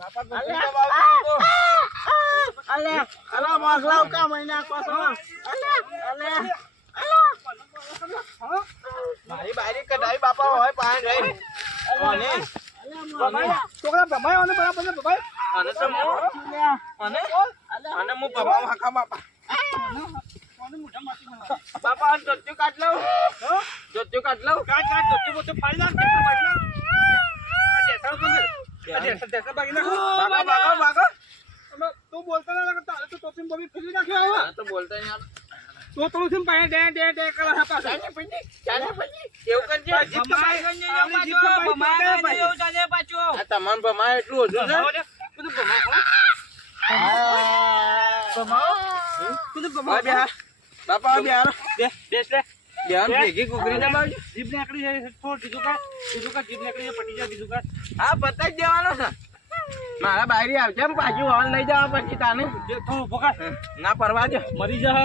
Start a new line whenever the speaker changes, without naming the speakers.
છોકરા ભમાયો ને બરાબર ને ભમાય અને તો અને હું ભમાવ હાકા બાપા બાપા જોત્યો કાઢ લઉં જોત્યો કાઢ લઉં કાઢ જોત્યો બોત્યો ફાડી નાખ તું બોલતો ના લાગે તારે તો ટોપી બોબી ફેરી નાખ્યો હવે તો બોલતા નહીં તો થોડું છે પાણી ડે ડે ડે કરે હા પાછો ચાલે પછી એવું કરજે જીપ કમાઈ ગઈ આપણે જીપ કમાઈ એવું ચાલે પાછો આ તમાન ભમાય એટલું ઓછું છે તું ભમાય બે બાપા બે હારો બેસ લે બેન ભેગી કુકરી ના બાજુ જીપ નીકળી જાય થોડ બીજું કા જીપ નીકળી જાય પટી જાય બીજું કા હા પતા જ દેવાનો છે મારા બાયરી આવશે એમ પાછું વાળ લઈ જવા પછી તાને થોડું પકડ ના પરવા દે મરી જા